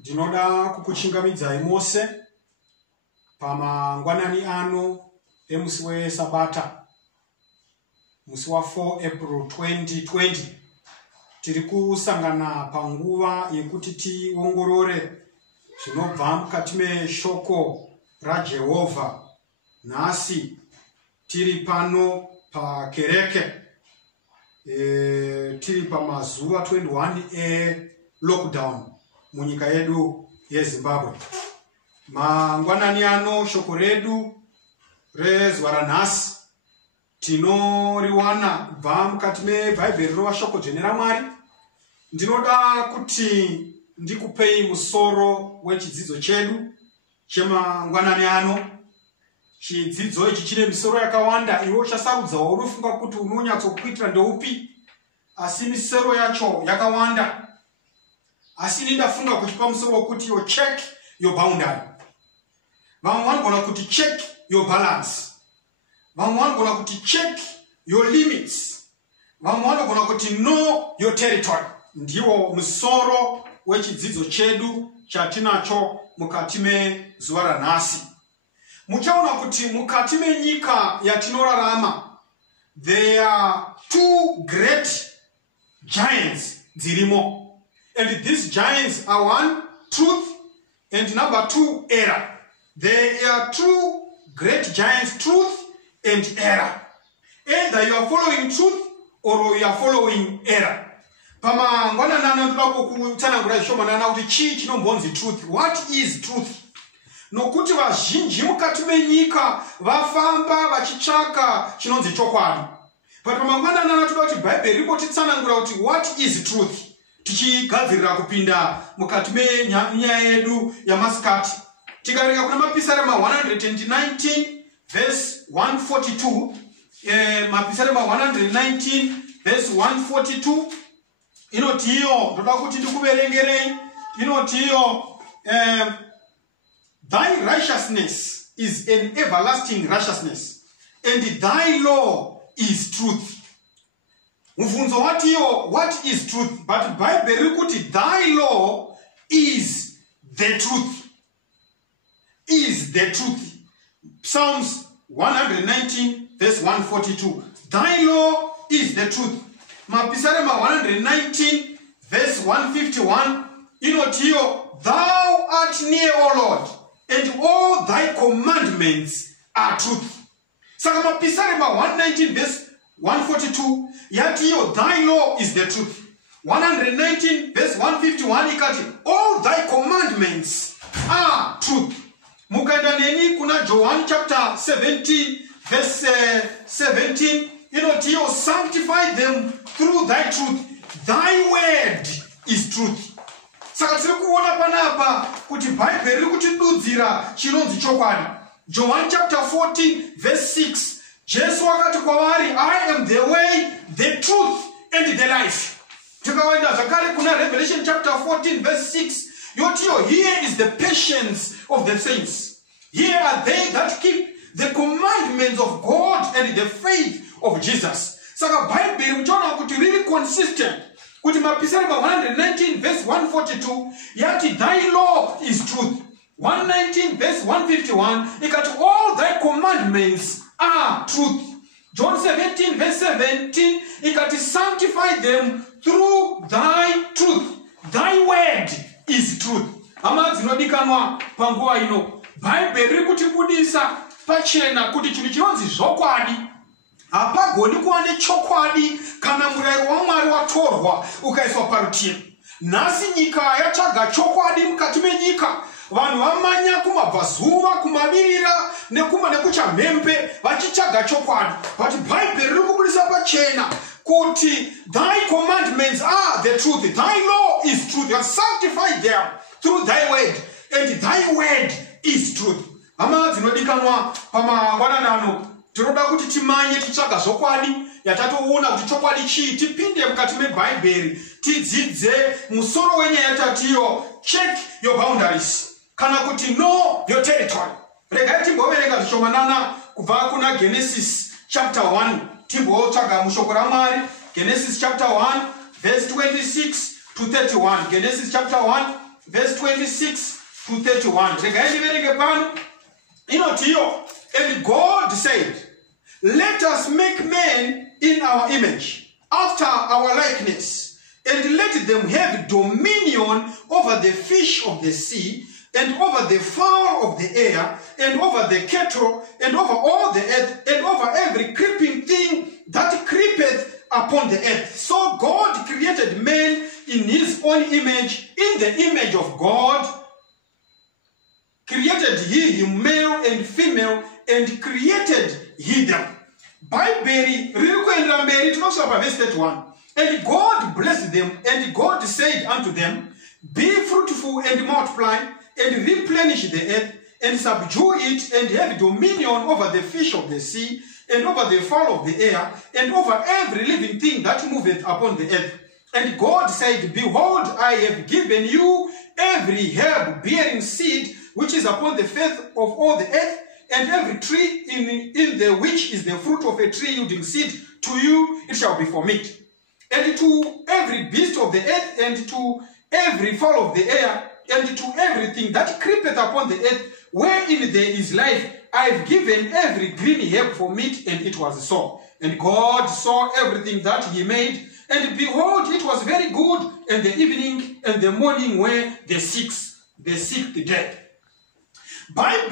Ndinoda kukuchingamidzai mose pamangwanani ano emusi weSabata musi wa 4 April 2020 tiri kusangana panguva yekuti tiongorore zvinobva mukati meshoko raJehovha. Nhasi tiri pano pakereke tiri pamazuva 21 lockdown munyika yedu yeZimbabwe. Mangwanani ano shoko redu rezuva ranhasi tinoriwana kubva mukati meBhaibheri rova shoko dzvene raMwari. Ndinoda kuti ndikupei musoro wechidzidzo chedu chemangwanani ano. Chidzidzo ichi chine misoro yakawanda, iwe uchasarudza unofunga kuti unonyatsokuitira ndeupi, asi misoro yacho yakawanda. Asi ndafunga kuchipa musoro wekuti yo check your boundary. Vamwe vanogona kuti check your balance. Vamwe vanogona kuti check your limits. Vamwe vanogona kuti know your territory. Ndiwo musoro wechidzidzo chedu chatinacho mukati mezuva ranhasi. Muchaona kuti mukati menyika yatinorarama there are two great giants dzirimo. And these giants are one, truth, and number two, error. There are two great giants, truth and error. Either you are following truth or you are following error. Pamangwanani ano ndinoda kutsanangura zvishomanana kuti chii chinombonzi truth. What is truth? Nokuti vazhinji mukati menyika vafamba vachitsvaka chinonzi chokwadi. But pamangwanani ano toda kuti Bhaibheri ripotitsanangura kuti what is truth. Tichigadzirira kupinda mukati menyaya yedu yamasikati. Tikaverenga kuna Mapisarema 119 verse 142, Mapisarema 119 verse 142 inoti iyo, ndoda kuti ndikuverengerei, inoti iyo, thy righteousness is an everlasting righteousness, and thy law is truth. Muvunzo watiyo, what is truth? But Bhaibheri kuti thy law is the truth. Is the truth. Psalms 119 verse 142. Thy law is the truth. Mapisarema 119 verse 151. Inotiyo, thou art near, O Lord, and all thy commandments are truth. Saka Mapisarema 119 verse 142, yatiyo, thy law is the truth. 119 verse 151, ikati, all thy commandments are truth. Mukaenda neni kuna John chapter 17 verse 17, inotiyo, sanctify them through thy truth. Thy word is truth. Saka tiri kuona panapa kuti Bhaibheri kutidudzira chinonzi chokwadi. John chapter 14 verse 6, Jesu wakati kwavari, I am the way, the truth, and the life. Tikawaenda zvakare kuna Revelation chapter 14 verse 6, yotiyo, here is the patience of the saints. Here are they that keep the commandments of God and the faith of Jesus. Saka Bhaibheri muchaona kuti really consistent. Kuti Mapisarema 119 verse 142, yati thy law is truth. 119 verse 151, ikati all thy commandments are truth. John 17 verse 17, ikati sanctify them through thy truth. Thy word is truth. Hama dzinodikanwa panguva ino, Bhaibheri riri kutibudisa pachena kuti chinhu chinonzi zvokwadi hapagoni kuva nechokwadi kana murayiro waMwari watorwa ukaiswa parutivi. Nhasi nyika yatsvaga chokwadi mukati menyika. Vanhu vamanya kumabvazuva, kumavirira nekuchamhembe vachitsvaga chokwadi. But Bhaibheri riri kubudisa pachena kuti thy commandments are the truth. Thy law is truth. You are sanctified them through thy word, and thy word is truth. Hama dzinodikanwa pamangwanani ano, tinoda kuti timanye titsvaga zvokwadi. Yatatoona kuti chokwadi chii, tipinde mukati meBhaibheri tidzidze musoro wenyaya yatatiyo, check your boundaries, kana kuti know your territory. Regai timboverenga zvishomanana kubva kuna Genesis chapter 1, timbotsvaga mushoko raMwari. Genesis chapter 1 verse 26 to 31. Genesis chapter 1 verse 26 to 31. And God said, let us make men in our image, after our likeness, and let them have dominion over the fish of the sea, and over the fowl of the air, and over the cattle, and over all the earth, and over every creeping thing that creepeth upon the earth. So God created man in his own image, in the image of God created he him, male and female, and created he them. Bible verse 31. And God blessed them, and God said unto them, be fruitful and multiply, and replenish the earth, and subdue it, and have dominion over the fish of the sea, and over the fowl of the air, and over every living thing that moveth upon the earth. And God said, behold, I have given you every herb bearing seed, which is upon the face of all the earth, and every tree in the which is the fruit of a tree yielding seed, to you it shall be for meat. And to every beast of the earth, and to every fowl of the air, and to everything that creepeth upon the earth, wherein there is life, I have given every green herb for meat. And it was so. And God saw everything that he made, and behold, it was very good. And the evening and the morning were the sixth day. Bible,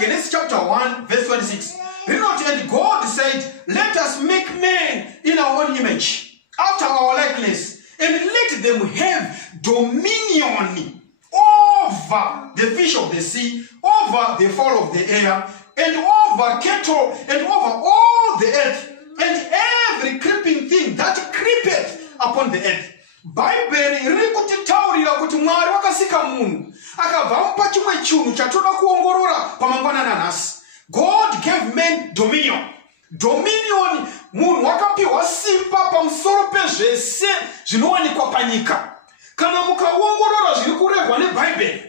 Genesis chapter 1, verse 26. And God said, let us make men in our own image, after our likeness, and let them have dominion over the fish of the sea, over the fowl of the air, and over cattle, and over all the earth, and every creeping thing that creepeth upon the earth. Bible rikutitaurira kuti Mwari wakasika munhu akabva chimwe chinhu chatoda kuongorora pamangwanana nhasi. God gave men dominion. Dominion, munhu wakapiwa simba pamusoro pezvese zvinowanikwa panyika. Kana mukaongorora zviri kurehwa neBhaibheri,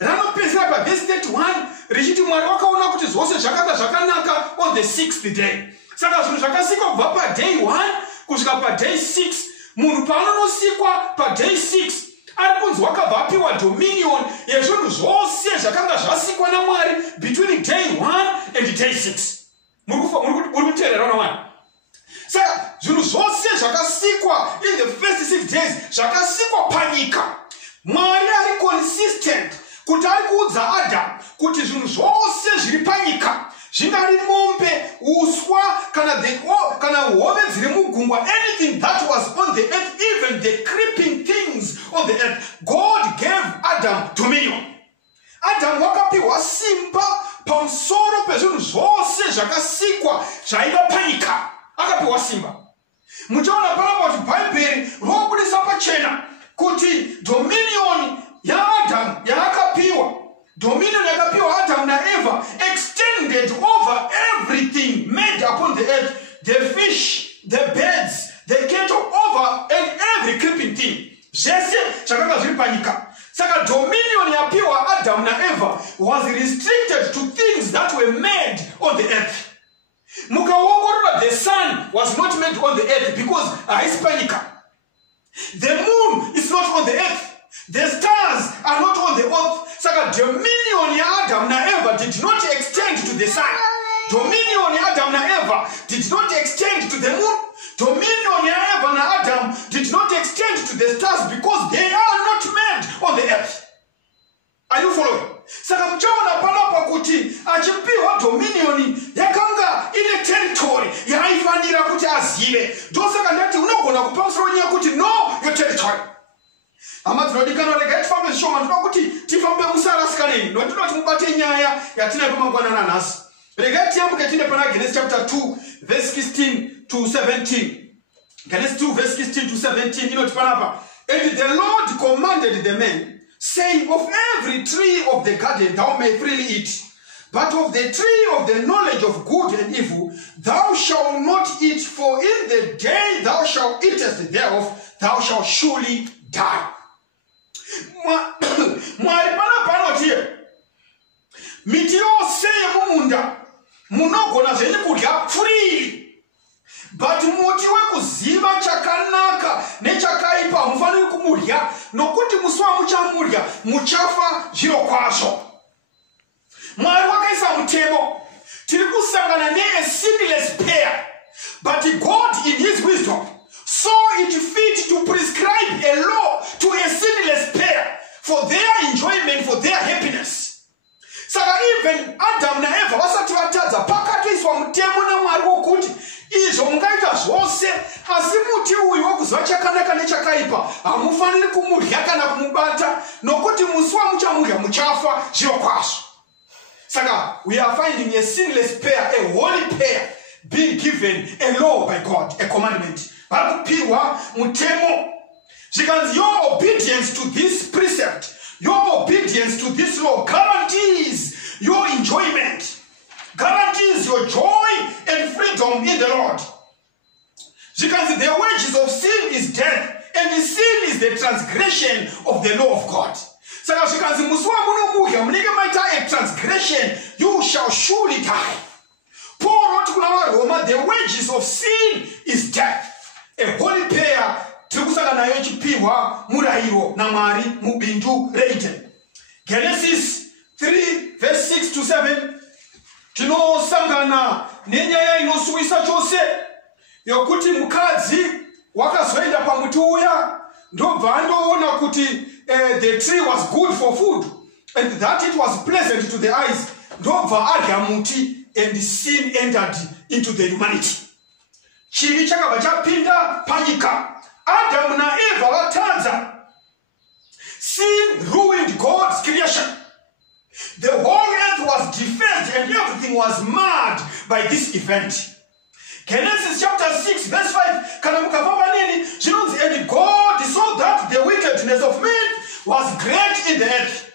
ranopedzera pavhesi 31 richiti Mwari wakaona kuti zvose zvakanga zvakanaka on the 6th day. Saka zvinhu zvakasikwa kubva paday 1 kusvika paday 6, munhu paanonosikwa paday 6 ari kunzi wakabva apiwa dominion yezvinhu zvose zvakanga zvasikwa naMwari between day 1 and day 6. Muri kuteerera naMwari. Saka zvinhu zvose zvakasikwa in the first 6 days zvakasikwa panyika. Mwari ari consistent kuti ari kuudza Adam kuti zvinhu zvose zviri panyika, zvingari mombe, uswa, kana hove dziri mugungwa, anything that was on the earth, even the creeping things on the earth, God gave Adam dominion. Adam wakapiwa simba pamusoro pezvinhu zvose zvakasikwa zvaiva panyika, akapiwa simba. Muchaona panapa kuti Bhaibheri rinobudisa pachena kuti dominion yaAdam yaakapiwa, dominion yakapiwa Adam naEva extended over everything made upon the earth, the fish, the birds, the cattle, over and every creeping thing. Zvese zvakanga zviri panyika. Saka dominion yapiwa Adam naEva was restricted to things that were made on the earth. Mukaongorora, the sun was not made on the earth because haisi panyika. The moon is not on the earth. The stars are not on the earth. Saka dominion ya Adam na Eva did not extend to the sun. Dominion ya Adam na Eva did not extend to the moon. Dominion ya Eva na Adam did not extend to the stars because they are not made on the earth. Are you following? Saka mchaona panapa kuti achipiwa dominion yakanga ine territory yaifanira kuti azive. Ndosaka ndati unogona kupa musoro nyaya kuti no, your territory. Amadzinodikana rega tifambe zvishoma, ndinoda kuti tifambe musarasikaneni, ndinoti mubate nyaya yatinayo pamangwanana nhasi. Rega tiyambuke tiende pana Genesis chapter 2 verse 16 to 17. Genesis 2 verse 16 to 17 inoti panapa. And the Lord commanded the man, saying, of every tree of the garden thou may freely eat, but of the tree of the knowledge of good and evil thou shalt not eat, for in the day thou shalt eatest thereof thou shalt surely die. Mwari panoti miti yose yemumunda munogona zvenyu kudya freely, but muti wekuziva chakanaka nechakaipa hamufaniri kumudya. nokuti muswa muchamurya muchafa zviro kwazvo. Mwari wakaisa mutemo. Tiri kusangana a sinless pair, but God in his wisdom saw it fit to prescribe a law to a sinless pair for their enjoyment, for their happiness. Saka even Adam na Eva vasati vatadza pakatoiswa mutemo naMwari wokuti izvo mungaita zvose, asi muti uyu wokuziva chakanaka nechakaipa hamufaniri kumurya kana kumubata, nokuti musi wamuchamurya muchafa zviro kwazvo. Saka we are finding a sinless pair, a holy pair, being given a law by God, a commandment. Varikupiwa mutemo. Zvikanzi your obedience to this precept, your obedience to this law guarantees your enjoyment, guarantees your joy and freedom in the Lord. Zvikanzi the wages of sin is death, and the sin is the transgression of the law of God. Saka zvikanzi musi wamunomurya munenge maita a transgression, you shall surely die. Paul wrote kuna vaRoma, the wages of sin is death. A holy pair tiri kusangana nayo ichipiwa murayiro naMwari mubindu reIden. Genesis 3 verse 6 to 7 tinosangana nenyaya inosuwisa chose yokuti mukadzi wakazoenda pamuti uya ndobva andoona kuti the tree was good for food and that it was pleasant to the eyes, ndobva arya muti, and sin entered into the humanity. Chivi chakabva chapinda panyika. Adam na Eva vatadza. Sin ruined God's creation. The whole earth was defaced and everything was marred by this event. Genesis chapter 6 verse 5 kana mukafamba nini zvinonzi, and God saw that the wickedness of men was great in the earth,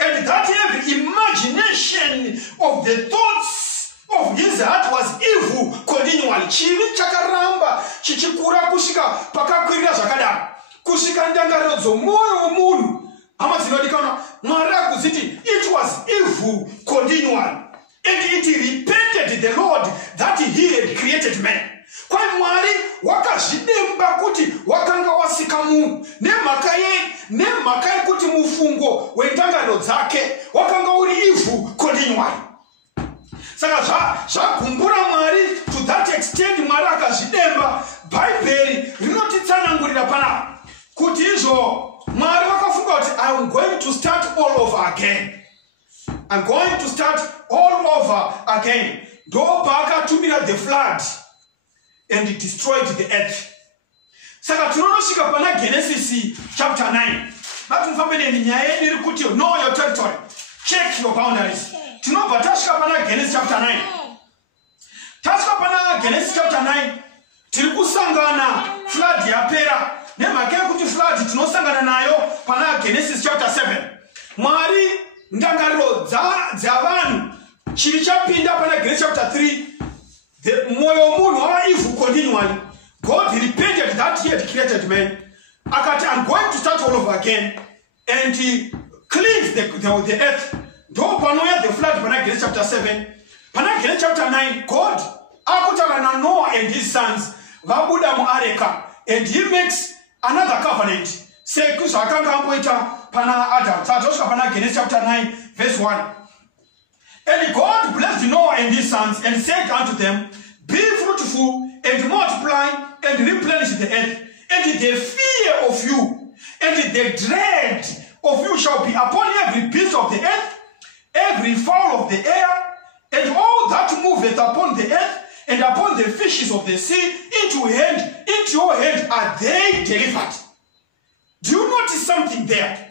and that every imagination of the thoughts of his heart was evil continually. Chivi chakaramba chichikura kusvika pakakwirira zvakadaro, kusvika ndangariro dzomwoyo womunhu hama dzinodikanwa. Mwari akuziti it was evil continually, and it repented the Lord that he had created man. Kwai Mwari wakazvidemba kuti wakanga wasika munhu nemhaka yekuti mufungo wendangariro dzake wakanga uri evil continually. Saka zvagumbura Mwari to that extent. Mwari akazvidemba. Bhaibheri rinotitsanangurira panapa kuti izvo Mwari wakafunga kuti I'm going to start all over again. I'm going to start all over again. Ndopaakatumira the flood and it destroyed the earth. Saka tinonosvika pana Genesis chapter 9. Vatinofamba nenyaya yedu iri kuti know your territory, check your boundaries. Tinobva tasvika pana Genesis chapter 9. Tasvika pana Genesis chapter 9 tiri kusangana flood yapera. Nemhaka yekuti flood tinosangana nayo pana Genesis chapter 7. Mwari ndangariro dzavanhu chivi chapinda pana Genesis chapter 3. The mwoyo womunhu wava evil continually. God repented that he had created man. Akati I'm going to start all over again, and he cleansed the earth. Do panouya the flood pana Genesis chapter 7. Pana Genesis chapter 9, God akutaura na Noah and his sons vabuda muareka, and he makes another covenant. Sekuzvakanga amboita pana Adam. Tatosvika pana Genesis chapter 9 verse 1. And God blessed Noah and his sons and said unto them, be fruitful and multiply and replenish the earth, and the fear of you and the dread of you shall be upon every beast of the earth, every fowl of the air, and all that moveth upon the earth, and upon the fishes of the sea. Into your hand are they delivered. Do you notice something there?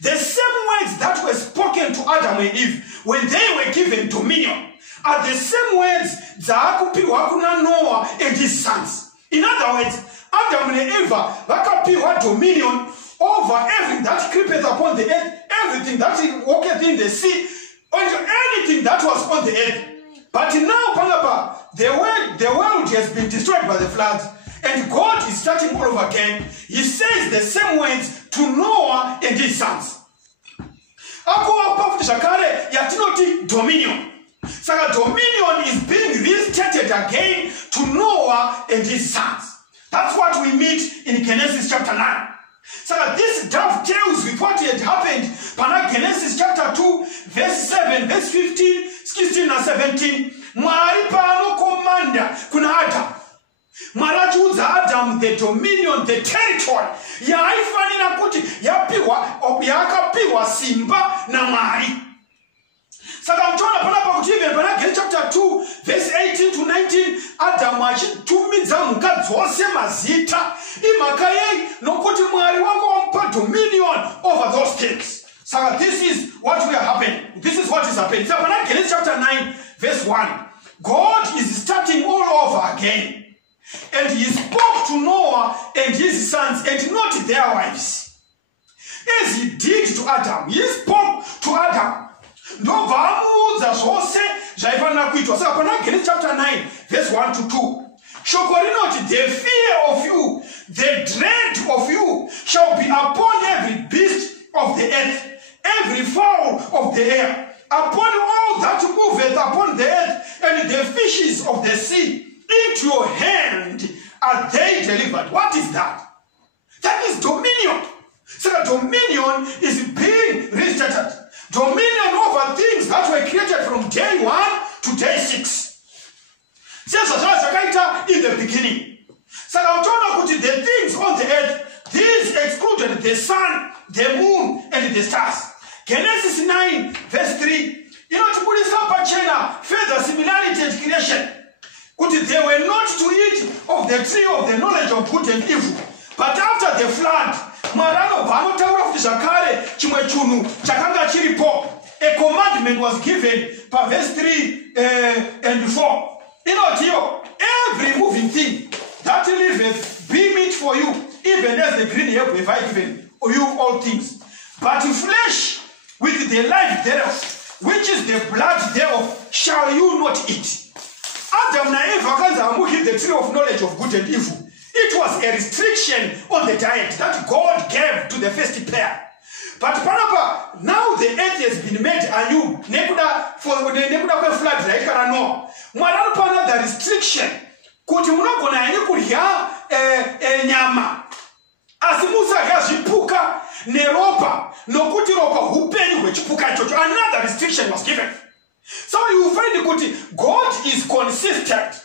The same words that were spoken to Adam and Eve when they were given dominion are the same words dzaakupiwa kuna Noah and his sons. In other words, Adam and Eva vakapiwa dominion over everything that creepeth upon the earth, everything that walketh in the sea, and anything that was on the earth. But now, Panapa, the world has been destroyed by the floods, and God is starting all over again. He says the same words to Noah and his sons. Dominion. So dominion is being restated again to Noah and his sons. That's what we meet in Genesis chapter 9. So this dovetails with what had happened in Genesis chapter 2, verse 7, verse 15, 16 and 17. Mwari pano komanda kuna Adam. Mwari achiudza Adam the dominion, the territory. Yaifanira kuti yakapiwa simba na Mwari. Saka mtona panapa kuti even Genesis chapter 2, verse 18 to 19, Adam achitumidza mhuka dzose mazita. Imhaka yei nokuti Mwari wanga wamupa dominion over those things. So this is what will happen. This is what is happening. So Genesis chapter 9, verse 1. God is starting all over again. And he spoke to Noah and his sons and not their wives. As he did to Adam, he spoke to Adam. So Genesis chapter 9, verse 1 to 2. The fear of you, the dread of you shall be upon every beast of the earth, every fowl of the air, upon all that moveth upon the earth, and the fishes of the sea. Into your hand are they delivered. What is that? That is dominion. So the dominion is being restarted. Dominion over things that were created from day 1 to day 6. In the beginning. So the things on the earth, these excluded the sun, the moon, and the stars. Genesis 9, verse 3. You know, to put this up a China, further similarity in creation. They were not to eat of the tree of the knowledge of good and evil. But after the flood, a commandment was given by verse 3 and 4. You know, every moving thing that liveth be meat for you, even as the green herb have I given you all things. But flesh with the life thereof, which is the blood thereof, shall you not eat. Adam na Eva the tree of knowledge of good and evil. It was a restriction on the diet that God gave to the first pair. But Panapa, now the earth has been made anew. For the Nebuda flood, like no. Mwana the restriction. Kuti munogona yani kurya nyama. Asimusa gazipuka neropa. Nokuti ropa hupeni wechipuka chocho. Another restriction was given. So you find kuti God is consistent.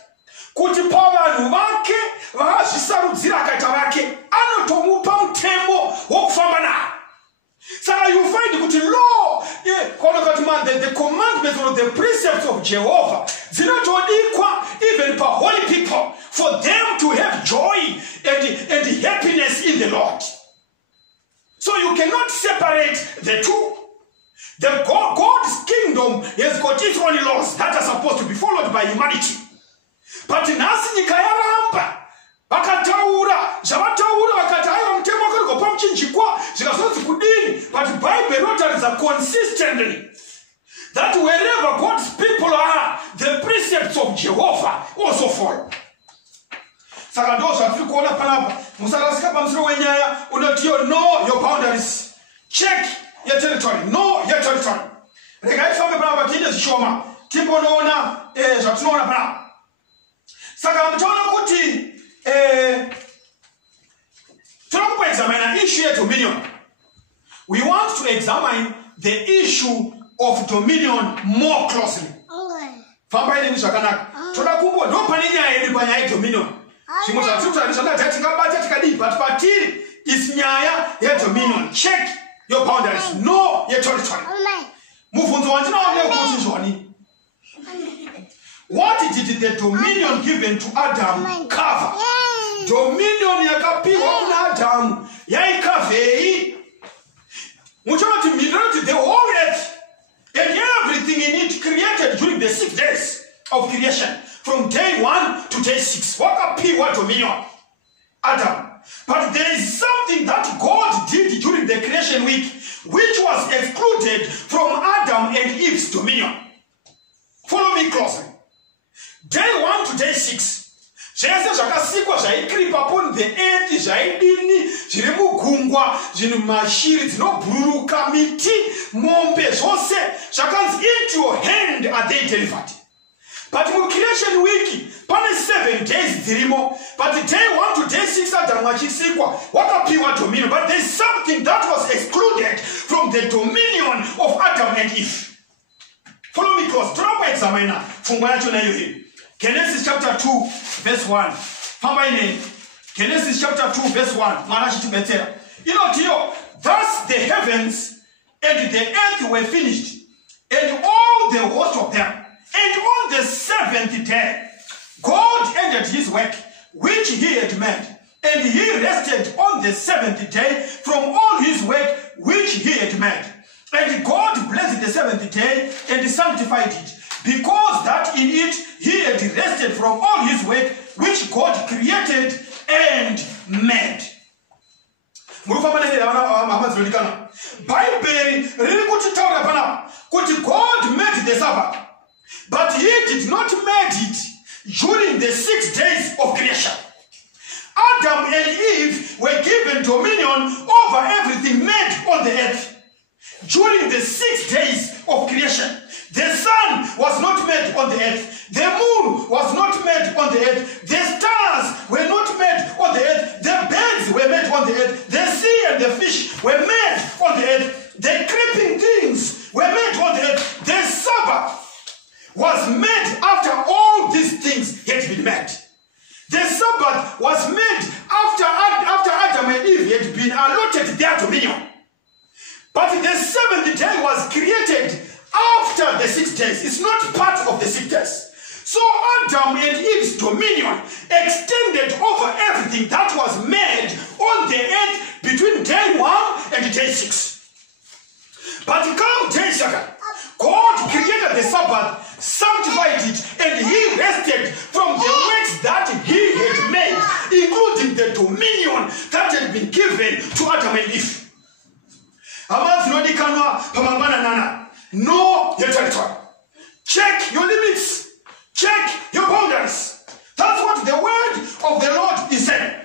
Kuti pavanu vake vazvisarudzira akaita vake anotomupa mutemo wokufamba nawo. So you find kuti law, the commandments or the precepts of Jehovah, even for holy people, for them to have joy and happiness in the Lord. So you cannot separate the two. God's kingdom has got its own laws that are supposed to be followed by humanity. But nasi nyika yaramba vakataura zvavataura vakati aiwa mutemo wakarigwa pamuchinjikwa zvikazonzi kudini. But Bible notaridza consistently that wherever God's people are, the precepts of Jehovah also follow. Saka ndo zvatiri kuona panapa. Musarasika pamusoro wenyaya unotiyo know your boundaries. Check your territory. Know your territory. Regai fambe panapa tiine zvishoma. Timbonoona zvatinoona panapa. Saka mtaona kuti tonombo examine an issue of dominion. We want to examine the issue of dominion more closely. Famba ine zvakanaka. Toda kumbo ndo pane nyaya yedu panyaya dominion. Zvimwe zvatinotarisana tatingabata tikadii, but patiri is nyaya yedominion. Check your boundaries. Know your territory. Mubvunzo wandinoona kuti zvoni. What did the dominion given to Adam cover? Dominion yakapiwa kuna Adam yaikavei. Muchoti mirror the whole earth and everything in it created during the 6 days of creation, from day 1 to day 6. Wakapiwa dominion Adam. But there is something that God did during the creation week, which was excluded from Adam and Eve's dominion. Follow me closely. Day 1 to day 6. Zvese zvakasikwa zvaikripa upon the earth, zvaidini, zviri mugungwa, zvinu mashiri dzinobhururuka, miti, mombe, zvose zvakanzi into your hand are they delivered. But in creation week, pane 7 days dzirimo. But day 1 to day 6 Adam achisikwa wakapiwa dominion. But there's something that was excluded from the dominion of Adam and Eve. Follow me close. Drop examiner. Genesis chapter 2 verse 1. Genesis chapter 2 verse 1. Thus the heavens and the earth were finished, and all the host of them. And on the 7th day, God ended his work which he had made, and he rested on the 7th day from all his work which he had made. And God blessed the 7th day and sanctified it, because that in it he had rested from all his work which God created and made. Bible God made the Sabbath, but he did not make it during the 6 days of creation. Adam and Eve were given dominion over everything made on the earth. During the 6 days of creation, the sun was not made on the earth. The moon was not made on the earth. The stars were not made on the earth. The birds were made on the earth. The sea and the fish were made on the earth. The creeping things were made on the earth. The Sabbath was made after all these things had been made. The Sabbath was made after Adam and Eve had been allotted their dominion. But the 7th day was created after the 6 days. It's not part of the 6 days. So Adam and Eve's dominion extended over everything that was made on the earth between day 1 and day 6. But come day 2, God created the Sabbath, sanctified it, and he rested from the works that he had made, including the dominion that had been given to Adam and Eve. Know your territory. Check your limits. Check your boundaries. That's what the word of the Lord is saying.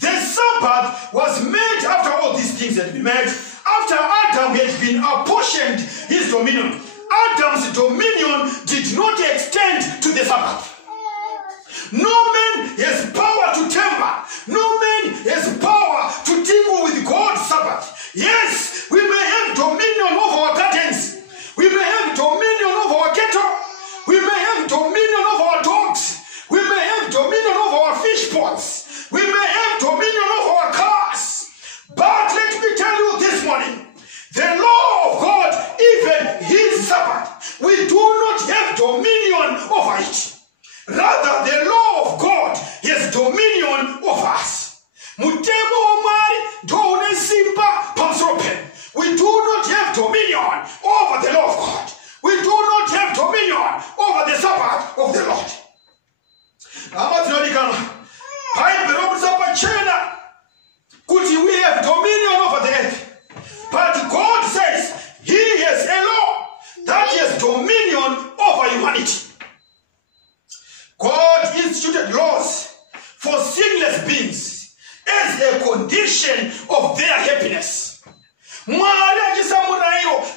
The Sabbath was made after all these things had been made, after Adam had been apportioned his dominion. Adam's dominion did not extend to the Sabbath. No man has power to temper. No man has power to deal with God's Sabbath. Yes, we may have dominion over our gardens. We may have dominion over our cattle. We may have dominion over our dogs. We may have dominion over our fish ponds. We may have dominion over our cars. But let me tell you this morning, the law of God, even his Sabbath, we do not have dominion over it. Rather, the law of God has dominion over us. We do not have dominion over the law of God. We do not have dominion over the Sabbath of the Lord. We have dominion over the earth. But God says he has a law that has dominion over humanity. God instituted laws for sinless beings as a condition of their happiness.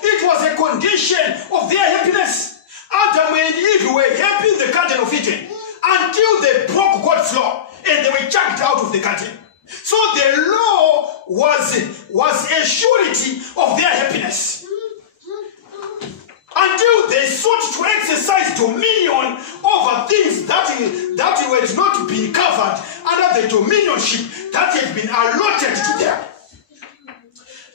It was a condition of their happiness. Adam and Eve were happy in the Garden of Eden until they broke God's law and they were chucked out of the garden. So the law was a surety of their happiness until they sought to exercise dominion over things that were not being covered under the dominionship that had been allotted to them.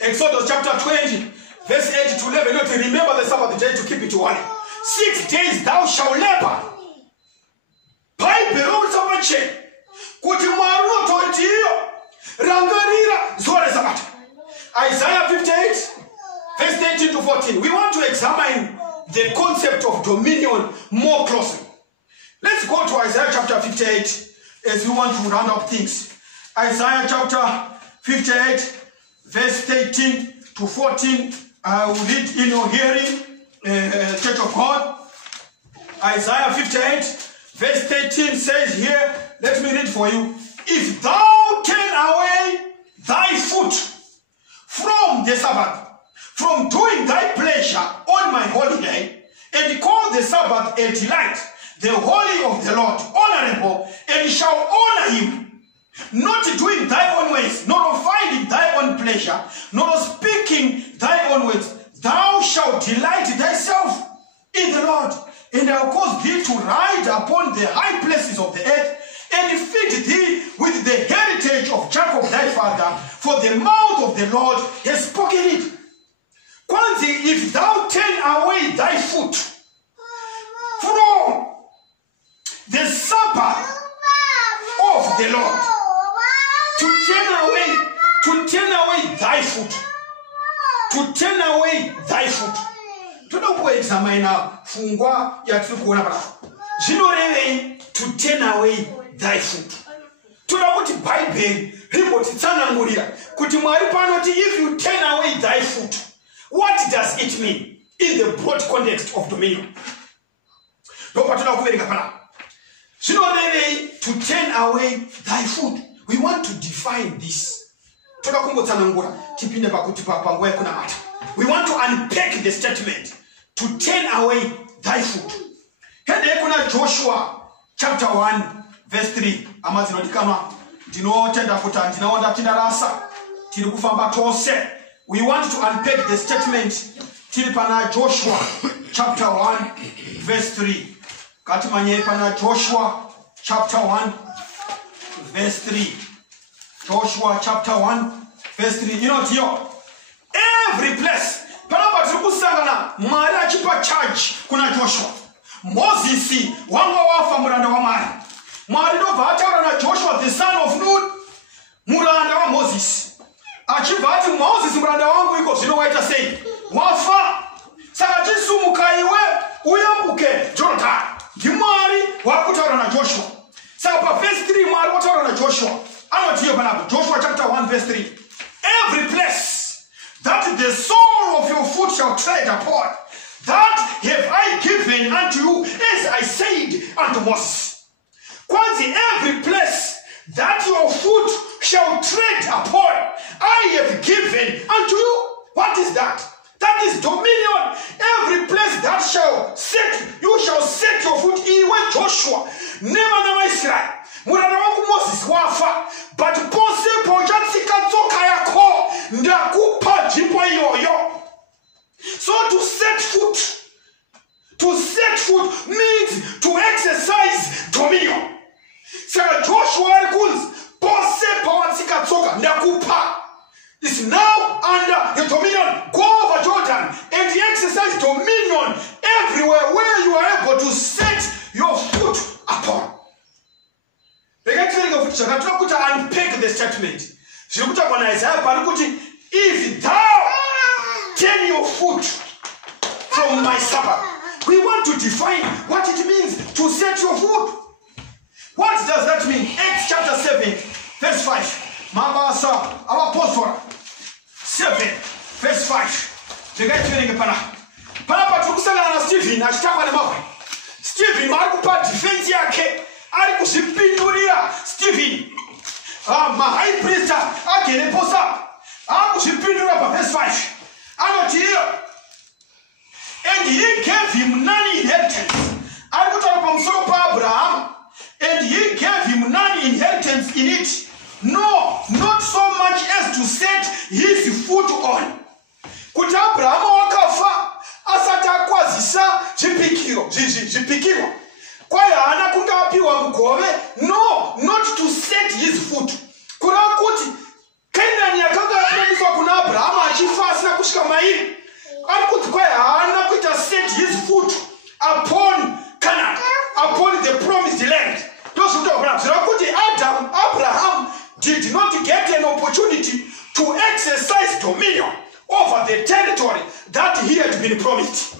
Exodus chapter 20, verse 8 to 11. Not remember the Sabbath day to keep it holy. 6 days thou shalt labor. Isaiah 58, verse 13 to 14. We want to examine the concept of dominion more closely. Let's go to Isaiah chapter 58 as we want to round up things. Isaiah chapter 58, verse 13 to 14. I will read in your hearing, Church of God. Isaiah 58, verse 13 says here, let me read for you. If thou turn away thy foot from the Sabbath, from doing thy pleasure on my holy day, and call the Sabbath a delight, the holy of the Lord, honorable, and shall honor him, not doing thy own ways, nor finding thy own pleasure, nor speaking thy own words. Thou shalt delight thyself in the Lord, and I will cause thee to ride upon the high places of the earth, and feed thee with the heritage of Jacob thy father, for the mouth of the Lord has spoken it. Kwanzi, if thou turn away thy foot from the Sabbath of the Lord, to turn away thy foot, to turn away thy foot. Tunapoexamina fungwa ya tukuona para. Zinorevei to turn away thy foot. Tunakuti Bible ripoti tsanangurira kuti Mwari panoti if you turn away thy foot, what does it mean in the broad context of dominion? Zinorevei to turn away thy foot. We want to define this. We want to unpack the statement to turn away thy foot. Here Joshua chapter 1 verse 3. We want to unpack the statement tilipana Joshua chapter 1 verse 3. Joshua chapter 1 verse 3. Joshua chapter 1 verse 3. You know here, every place panapa tirikusangana Mwari achipa charge kuna Joshua. Moses wanga wafa muranda wa Mwari. Mwari ndobva ataura na Joshua the son of Nun, muranda wa Moses. Achibva ati Moses muranda wangu iko zvino waita sei? Wafa. Saka chisumuka iwe uyambuke Jordan. Ndi Mwari wakutaura na Joshua. Saka pa verse 3 Mwari wakutaura na Joshua. Anotiyo panapo Joshua chapter 1 verse 3. Every place that the sole of your foot shall tread upon, that have I given unto you, as I said unto Moses. Kwanzi, every place that your foot shall tread upon, I have given unto you. What is that? That is dominion. Every place that you shall set your foot in. When Joshua, never Israel. Murana wangu Moses wafa, but pose pojatsika tsoka yako ndakupa jimbo yoyo. So to set foot means to exercise dominion. So Joshua argues, pose pojatsika tsoka ndakupa is now under the dominion. Go over Jordan and exercise dominion everywhere where you are able to set your foot upon. Unpack the statement. If thou turn your foot from my Sabbath, we want to define what it means to set your foot. What does that mean? Acts chapter 7, verse 5. Mabasa, our apostle. 7, verse 5. The guy turning a pana. Pana Stephen, I start with him. Stephen, Marco defense yake. Ari kusipinduria Stephen. My high priest akeleposa. Akusipindura pa verse 5. Anotiyo. And he gave him none inheritance. Alikutoka pa msoro pa Abraham. And he gave him none inheritance in it. No, not so much as to set his foot on. Kuti Abraham wakafa asatakwazisa zvipikiro. Kwaya hana kungapiwa mugove. No, not to set his foot. Kuna kuti Canaan yakanga yapromiswa kuna Abraham achifa asina kusvika mairi. Ari kuti kwaya hana kuita set his foot upon Canaan, upon the promised land. Abraham did not get an opportunity to exercise dominion over the territory that he had been promised.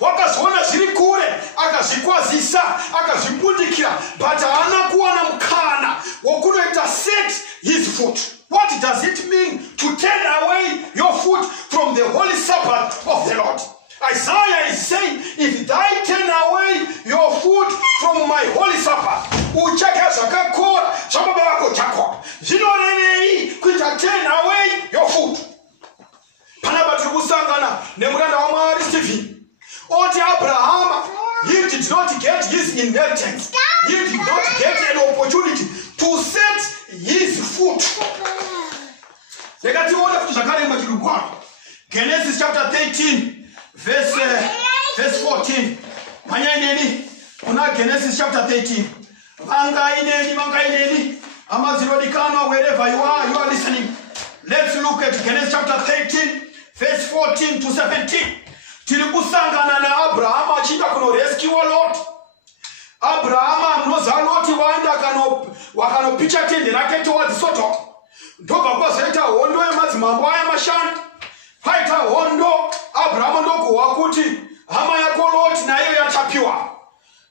Wakazona zviri kure akazvikwazisa akazvipundikira, but haana kuwana mukana wokunoita set his foot. What does it mean to turn away your foot from the holy Sabbath of the Lord? Isaiah is saying, if thou turn away your foot from my holy Sabbath, uchaka zvakakora zvababa vako Jacob, zvinorevei kuita turn away your foot. Panapa tiri kusangana nemuranda waMwari Stephen. Oti Abraham, he did did not get his inheritance. He did not get an opportunity to set his foot. Genesis chapter 13, verse 14. Genesis chapter 13. Wherever you are listening. Let's look at Genesis chapter 13, verse 14 to 17. Tilikusangana na Abraham achita kuno rescue Lot. Abraham mnoza Lot waenda wakanopicha tende rake towards Sodom. Ndoka kwa seta hondo ya mazimambo aya mashani. Haita hondo Abraham ndoko wakuti hama yako Lot na hiyo yatapiwa.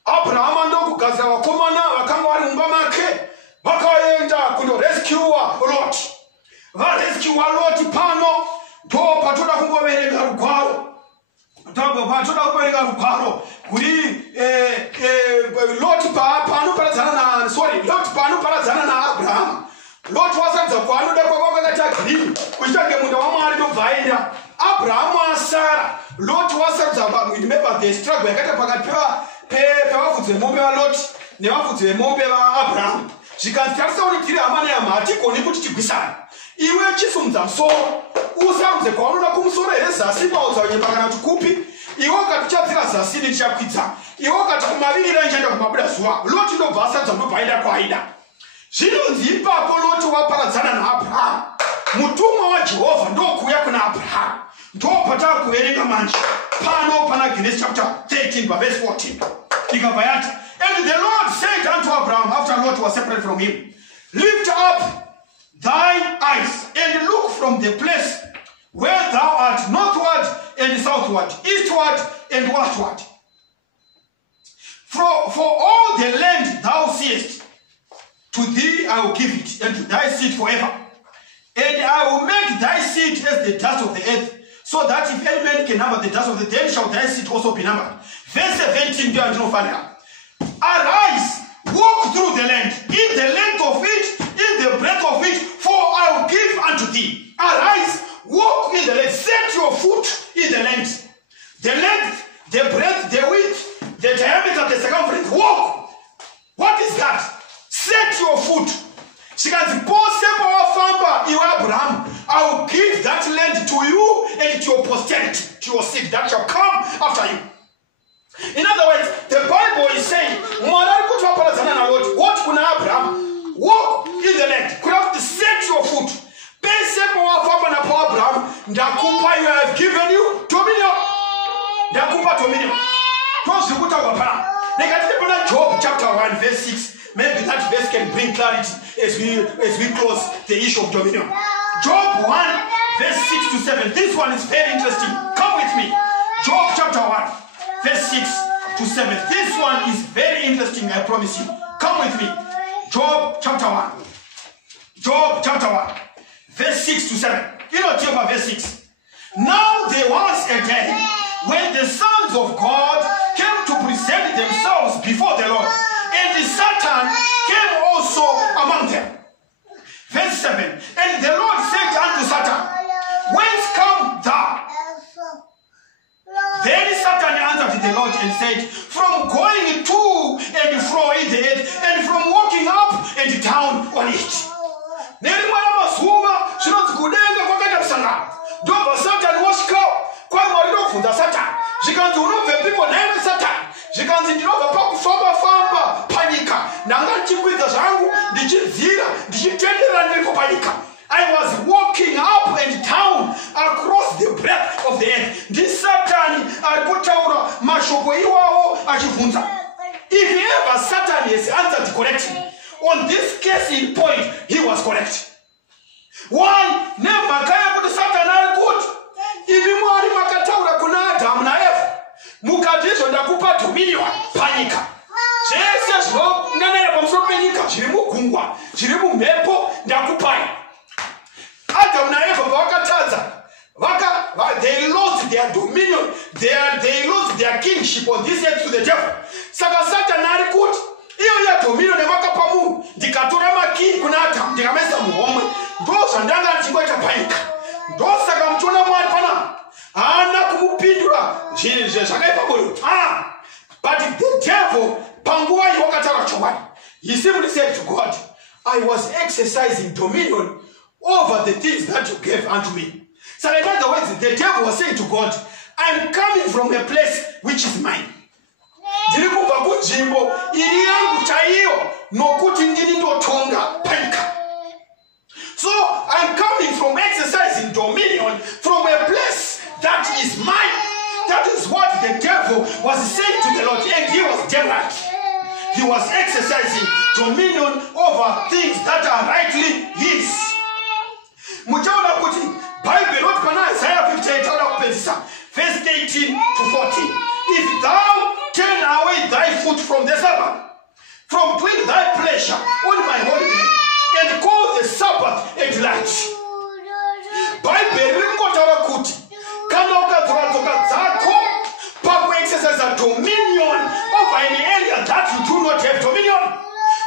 Abraham ndoko gaza wakomana wakanga wali make. Wakaenda kuno rescue Lot. Va rescue Lot pano to patoda kungobereka rugwaro. Patoda kungobereka rugwaro. Kuri Lot pano parazana Lot pano parazana na Abraham. Lot wasanza kwano da kwa kachakiri kuchake munda wa mwali ndo vaenda Abraham asara Lot wasanza ba remember the struggle yakata pakatiwa pawafudze mombe wa Lot ne wafudze mombe wa Abraham zvikanzarisa unikiri amana ya matiko nekuti tigwisana iwe chisumza so usamze kwanoda kumusoro ezasi pauza nyemba kana tukupi iwe katichadzira zasi ni chakwidza iwe kati kumavirira nchenda kumabuda zuwa Lot ndo basa ndo vaenda kwaida. Zvinonzi ipapo Lot waparadzana na Abraham. Mutumwa wa Jehovah ndokuya kuna Abraham. Ndopata kuverenga manje. Pano pana Genesis chapter 13 verse 14. Ikabva yati, and the Lord said unto Abraham after Lot was separated from him, lift up thine eyes and look from the place where thou art northward and southward, eastward and westward. For all the land thou seest, to thee I will give it, and to thy seed forever. And I will make thy seed as the dust of the earth, so that if any man can number the dust of the earth, then shall thy seed also be numbered. Verse 17, arise, walk through the land, in the length of it, in the breadth of it, for I will give unto thee. Arise, walk in the land, set your foot in the length, the breadth, the width, the diameter, the circumference. Walk. What is that? Set your foot. Abraham, I will give that land to you and to your posterity, to your seed that shall come after you. In other words, the Bible is saying, what could Abraham walk in the land? Could have to set your foot. Abraham, you have given you dominion. Job chapter 1 verse 6. Maybe that verse can bring clarity as we close the issue of dominion. Job 1 verse 6 to 7. This one is very interesting. Come with me. Job chapter 1 verse 6 to 7. This one is very interesting, I promise you. Come with me. Job chapter 1. Job chapter 1 verse 6 to 7. You know Job verse 6. Now there was a day when the sons of God came to present themselves before the Lord. And Satan came also among them. Verse 7. And the Lord said unto Satan, whence come thou? Then Satan answered the Lord and said, from going to and fro in the earth, and from walking up and down on it. Satan was called. Satan. Satan. I was walking up and down across the breadth of the earth. This Satan, if ever Satan has answered correctly, on this case in point, he was correct. One, never can Satan are good. If you want Makataura Kunata, Mnaef, Mukadisho, Nakupa dominion, panica. Jesus, Nana of Sopenica, Jirimu Kungwa, Jirimu Mepo, Nakupai. Adam Naef of Wakataza. They lost their dominion, they lost their kingship on this earth to the devil. Satan are good. Iyo dominion waka pamu dikatura maki kunata dikamesa muomwe ndosa ndanga chingwa cha panika ndosa kamtuna mwana pana ana kumupindura zvinje zvakaipa moyo But the devil, he simply said to God, I was exercising dominion over the things that you gave unto me. So in other words, the devil was saying to God, I'm coming from a place which is mine. So I'm coming from exercising dominion from a place that is mine. That is what the devil was saying to the Lord, and he was devilish. He was exercising dominion over things that are rightly his. Muchaona kuti Bible not pana Isaiah 58 verse 18 to 14. If thou turn away thy foot from the Sabbath, from doing thy pleasure on my holy day, and call the Sabbath a delight. Bible ringotaura kuti kana ukadzoka dzako paku exercise a dominion over any area that you do not have dominion.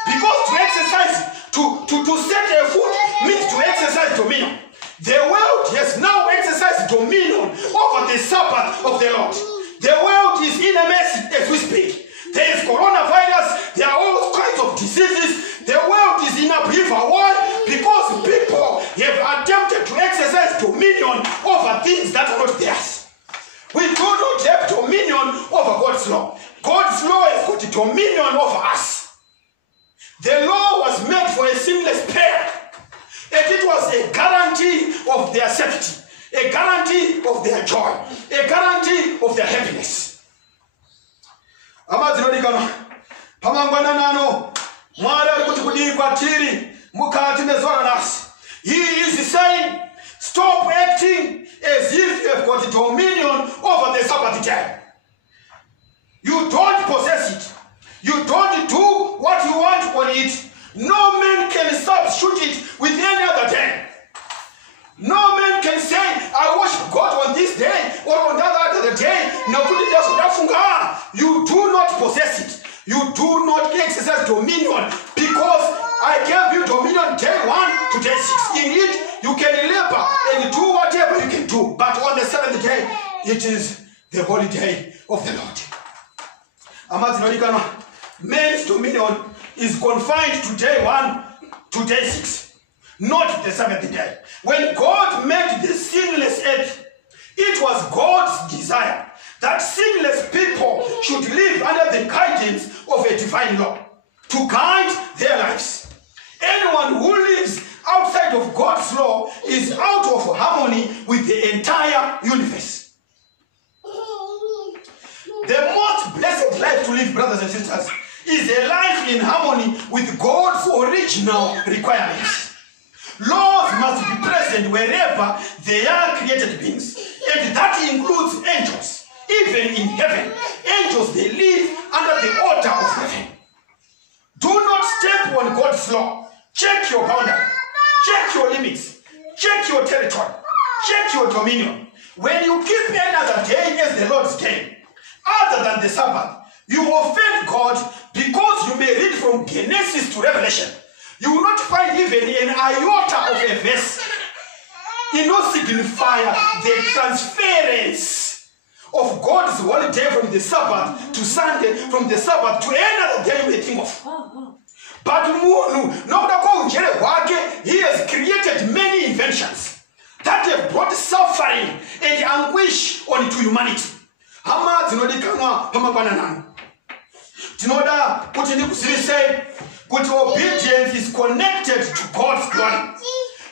Because to exercise, to set a foot means to exercise dominion. The world has now exercised dominion over the Sabbath of the Lord. The world is in a mess as we speak. There is coronavirus, there are all kinds of diseases. The world is in upheaval. Why? Because people have attempted to exercise dominion over things that are not theirs. We do not have dominion over God's law. God's law has got dominion over us. The law was made for a sinless pair. And it was a guarantee of their safety, a guarantee of their joy, a guarantee of their happiness. Amadzirodikana pamangwana nano mwari ari kuti kudii kwatiri mukati mezora nasi. He is saying, stop acting as if you have got dominion over the Sabbath day. You don't possess it. You don't do what you want on it. No man can substitute it with any other day. No man can say, I worship God on this day or on that other day. You do not possess it. You do not exercise dominion, because I gave you dominion day 1 to day 6. In it, you can labor and do whatever you can do. But on the 7th day, it is the holy day of the Lord. Man's dominion is confined to day 1 to day 6, not the 7th day. When God made the sinless earth, it was God's desire that sinless people should live under the guidance of a divine law to guide their lives. Anyone who lives outside of God's law is out of harmony with the entire universe. The most blessed life to live, brothers and sisters, is a life in harmony with God's original requirements. Laws must be present wherever they are created beings, and that includes angels. Even in heaven, angels, they live under the order of heaven. Do not step on God's law. Check your boundary. Check your limits. Check your territory. Check your dominion. When you keep another day as the Lord's day, other than the Sabbath, you offend God, because you may read from Genesis to Revelation. You will not find even an iota of a verse. It will signify the transference of God's holiday from the Sabbath to Sunday, from the Sabbath to another day you may think of. But he has created many inventions that have brought suffering and anguish onto humanity. Tinoda kuti ndikuzivisei kuti obedience is connected to God's glory.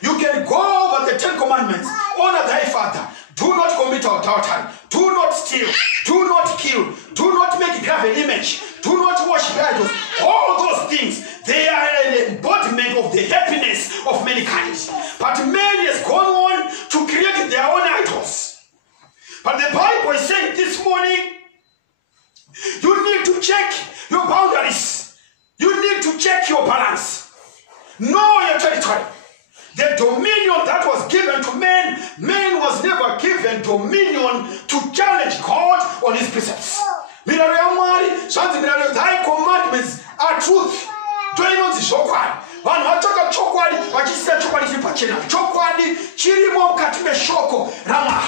You can go over the 10 commandments. Honor thy father. Do not commit adultery. Do not steal. Do not kill. Do not make graven image. Do not worship idols. All those things, they are an embodiment of the happiness of mankind. But man has gone on to create their own idols. But the Bible is saying this morning, you need to check your boundaries. You need to check your balance. Know your territory. The dominion that was given to man, man was never given dominion to challenge God on his precepts. Thy commandments are truth. Vanhu vachoka chokwadi vachisiya chokwadi chiri pachena. Chokwadi chirimo mukati meshoko raMwari.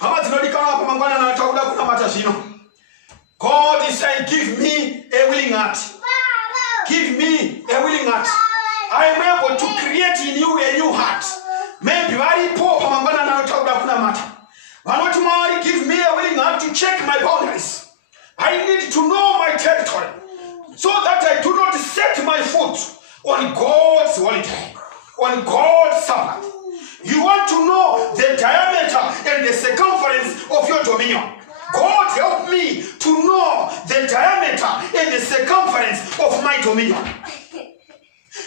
Hama dzinodikanwa pamangwanani tauda kunamata zvino. God is saying, give me a willing heart. Give me a willing heart. I am able to create in you a new heart. Maybe very poor pamangana na utakuda kuna mata. Wanoti mwari, give me a willing heart to check my boundaries. I need to know my territory so that I do not set my foot on God's holiday, on God's Sabbath. You want to know the diameter and the circumference of your dominion. God help me to know the diameter and the circumference of my dominion.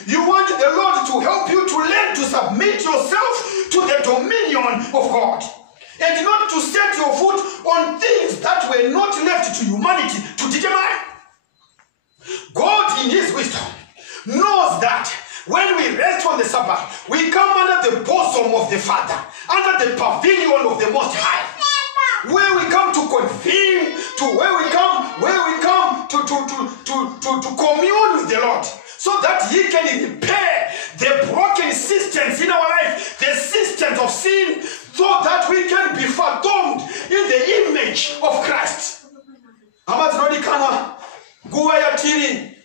You want the Lord to help you to learn to submit yourself to the dominion of God. And not to set your foot on things that were not left to humanity to determine. God in his wisdom knows that when we rest on the Sabbath, we come under the bosom of the Father, under the pavilion of the Most High, where we come to convene, where we come to commune with the Lord, so that he can repair the broken systems in our life, the systems of sin, so that we can be formed in the image of Christ.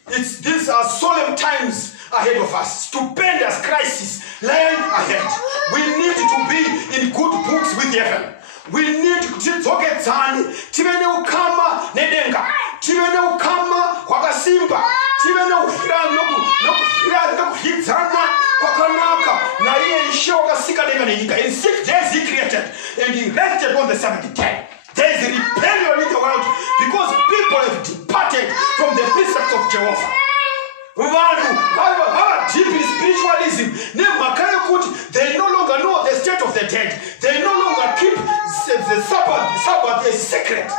These are solemn times ahead of us. Stupendous crisis lying ahead. We need to be in good books with heaven. We need to Tivene ukama nedenga. Tivene ukama wakasimba. Tivene ufira nokuhizana kwakanaka. Na iye ishoga sika denga nenyika. In 6 days he created and he rested on the 7th day. There is a rebellion in the world because people have departed from the precepts of Jehovah. Deep in spiritualism, they no longer know the state of the dead. They no longer keep the Sabbath a secret.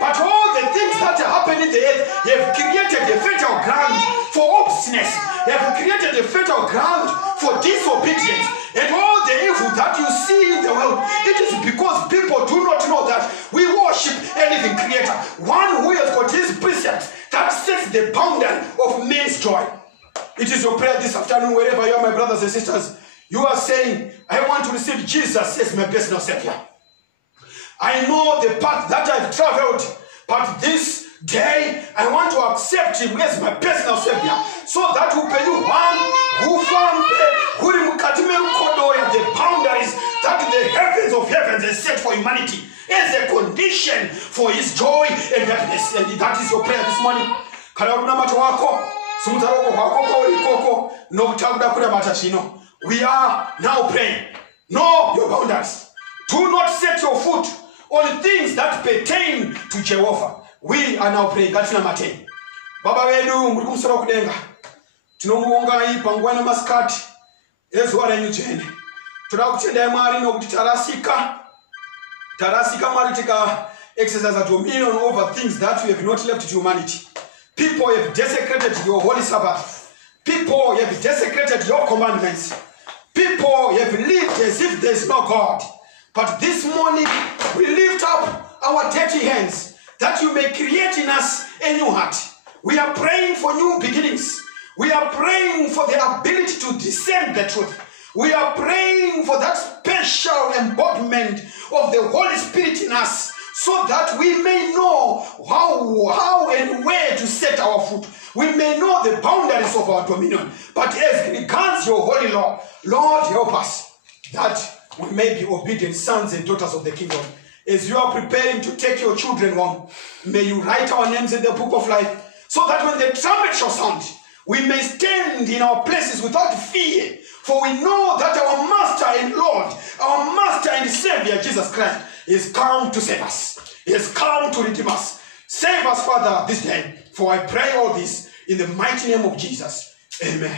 But all the things that happen in the earth, they have created a fertile ground for obstinance. They have created a fertile ground for disobedience. And all the evil that you see in the world, it is because people do not know that we worship a living creator. One who has got his precepts that sets the boundary of man's joy. It is your prayer this afternoon, wherever you are, my brothers and sisters. You are saying, I want to receive Jesus as my personal Savior. I know the path that I've traveled, but this day I want to accept him as my personal Savior, so that who found the boundaries that the heavens of heavens has set for humanity as a condition for his joy and happiness. And that is your prayer this morning. We are now praying. Know your boundaries. Do not set your foot on things that pertain to Jehovah. We are now praying. Baba wedu muri kumusaba kudenga. Tinomuonga hii pangwana maskati. Yesu wale nyuchene. Tunakutenda mwari no kuti tarasika. Tarasika mwari tika exercise a dominion over things that we have not left to humanity. People have desecrated your holy Sabbath. People have desecrated your commandments. People have lived as if there is no God. But this morning, we lift up our dirty hands that you may create in us a new heart. We are praying for new beginnings. We are praying for the ability to discern the truth. We are praying for that special embodiment of the Holy Spirit in us, so that we may know how and where to set our foot. We may know the boundaries of our dominion. But as regards your holy law, Lord, help us that we may be obedient sons and daughters of the kingdom. As you are preparing to take your children home, may you write our names in the book of life, so that when the trumpet shall sound, we may stand in our places without fear. For we know that our Master and Lord, our Master and Savior, Jesus Christ, is come to save us. He has come to redeem us. Save us, Father, this day. For I pray all this in the mighty name of Jesus. Amen.